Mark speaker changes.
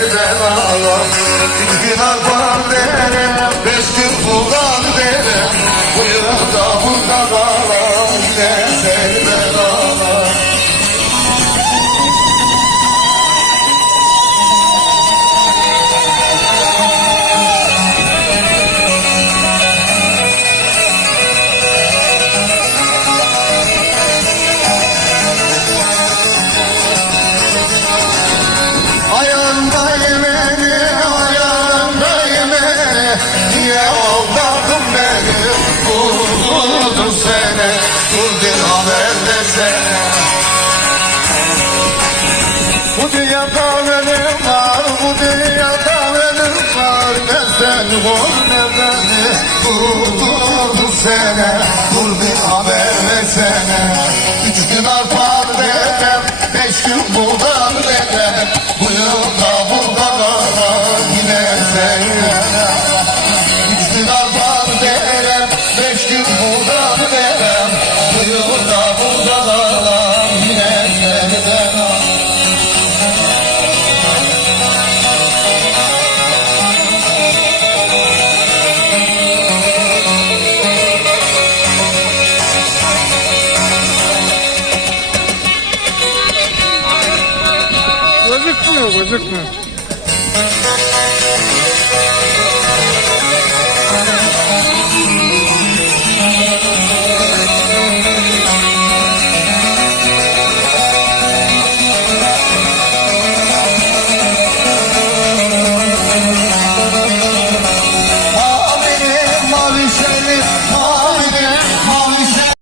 Speaker 1: seni ben ağlam Üç gün arpan derem Beş gün versene Bu dünyada benim var, bu dünyada benim var. Ben seni vur beni, vurdun seni Vurdun haber versene. Üç gün arpa verem, beş gün buğdan verem Bu yılda burada kalan yine seni Üç gün arpa verem, beş gün buğdan verem Bu yılda burada Gözükmüyor, gözükmüyor. Benim
Speaker 2: mavi senin